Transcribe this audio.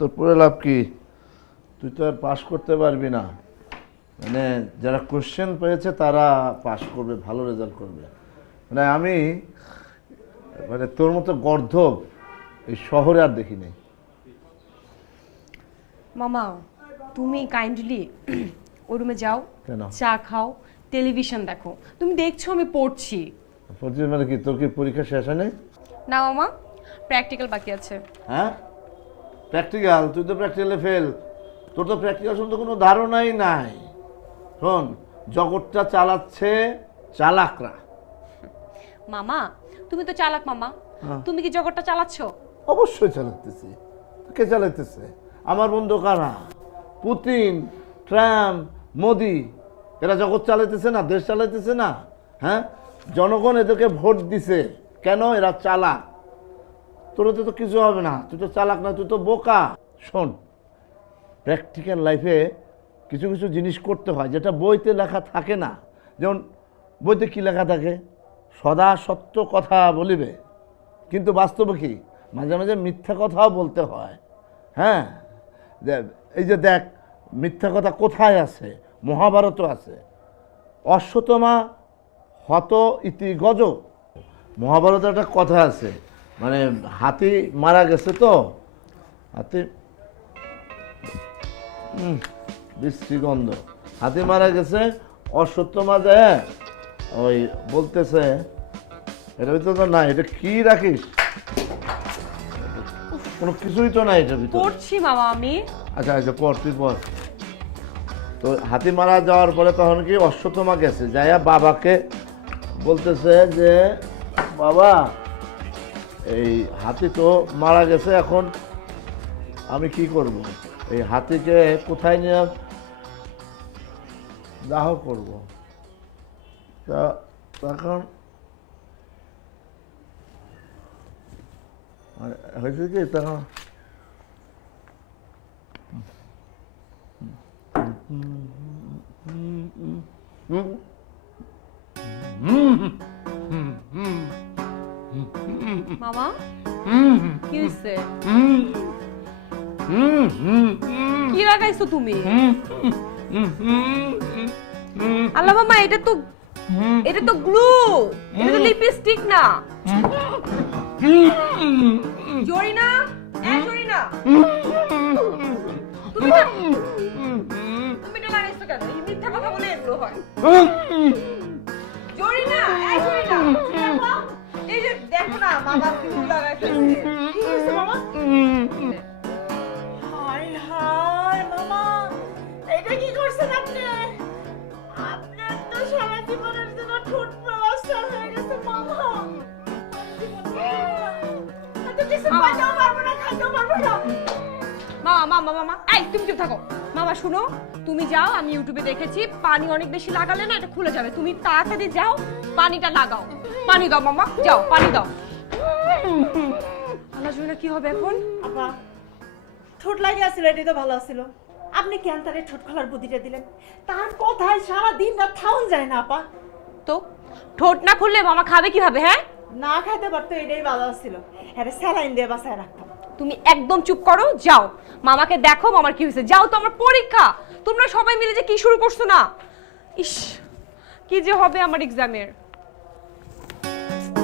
তোর পড়ে লাভ কি? তুই তো আর পাস করতে পারবি না। মানে যারা কোশ্চেন পেয়েছে তারা পাস করবে, ভালো রেজাল্ট করবে। মানে আমি তোর মতো গর্ধব এই শহরে আর দেখি নাই। মামা তুমি কাইন্ডলি ওই রুমে যাও, কেন? চা খাও, টেলিভিশন দেখো। তুমি দেখছো আমি পড়ছি। পড়ছিস মানে কি? তোর কি পরীক্ষা শেষ হয় নাই? না মামা, প্র্যাকটিক্যাল বাকি আছে। হ্যাঁ, প্র্যাকটিক্যাল? তুই তো প্র্যাকটিক্যালে ফেল। তোর তো প্র্যাকটিক্যাল সম্বন্ধে কোনো ধারণাই নাই। শোন, জগৎটা চালাচ্ছে চালাকরা। মামা তুমি তো চালাক মামা, হ্যাঁ। তুমি কি জগৎটা চালাচ্ছ? অবশ্যই চালাতেছি। কে চালাইতেছে? আমার বন্ধু কারা? পুতিন, ট্রাম্প, মোদি, এরা জগৎ চালাইতেছে না, দেশ চালাইতেছে না। হ্যাঁ, জনগণ এদেরকে ভোট দিছে কেন? এরা চালাক। তোর তো কিছু হবে না, তুই তো চালাক না, তুই তো বোকা। শোন, প্র্যাকটিক্যাল লাইফে কিছু কিছু জিনিস করতে হয় যেটা বইতে লেখা থাকে না। যেমন বইতে কি লেখা থাকে? সদা সত্য কথা বলিবে, কিন্তু বাস্তবে কি মাঝে মাঝে মিথ্যা কথাও বলতে হয়। হ্যাঁ, এই যে দেখ, মিথ্যা কথা কোথায় আছে? মহাভারতও আছে। অশ্বতমা হত ইতি গজ। মহাভারতে একটা কথা আছে, মানে হাতি মারা গেছে তো, হাতি বিশ্রীগন্ধ, হাতি মারা গেছে, অশ্বত্থমা দেয় ওই বলতেছে, এটার ভিতরে তো নাই, এটা কি রাখিস? কোনো কিছুই তো নাই এটার ভিতরে। পড়ছি মামা আমি। আচ্ছা আচ্ছা, পর, তুই পর। তো হাতি মারা যাওয়ার পরে তখন কি অশ্বত্থমা গেছে, যাইয়া বাবাকে বলতেছে যে বাবা, এই হাতি তো মারা গেছে, এখন আমি কি করব? এই হাতিকে কোথায় নিয়ে দাহ করব? তা তখন হয়েছে কি, তখন মামা কি হইছে? কি লাগাইছো তুমি? আল্লাহ মামা, এটা তো গ্লু, এটা তো লিপস্টিক না। জরিনা, জরিনা, তুমি এটা লাগাইছো কেন? এই মিথ্যা কথা বলে এগুলো হয়। জরিনা, জরিনা, এই যে দেখো না মামা গ্লু লাগাইছে। কি হইছে মামা? হায় হায় মামা, এটা কি করছেন আপনি? আপনার তো সারা জীবনের জন্য ঠোঁট নষ্ট হয়ে গেছে মামা। এত কিছু পাইতেও পারবো না, খাইতেও পারবো না। মামা, এই তুমি চুপ থাকো। মামা শুনো, তুমি যাও, আমি ইউটিউবে দেখেছি পানি অনেক বেশি লাগালে না এটা খুলে যাবে। তুমি তাড়াতাড়ি যাও, পানিটা লাগাও। পানি দাও মামা, যাও পানি দাও। আল্লাহ জানে কি হবে এখন। আপা, ঠোঁট লাগিয়ে আসছিল, এটাই তো ভালো আসছিল। আপনি কেন তারে ঠোঁট খোলার বুদ্ধিটা দিলেন? তার কথায় সারা দিন রাত থাউন যায় না আপা। তো ঠোঁট না খুললে মামা খাবে কিভাবে? হ্যাঁ, না খাইতে পারতো, এটাই ভালো আসছিল। হ্যাঁ, স্যালাইন দিয়ে বাসায় রাখতাম। তুমি একদম চুপ করো, যাও মামাকে দেখো মামার কি হয়েছে। যাও, তো আমার পরীক্ষা, তোমরা সবাই মিলে যে কি শুরু করছো না। ইস, কি যে হবে আমার এক্সামের।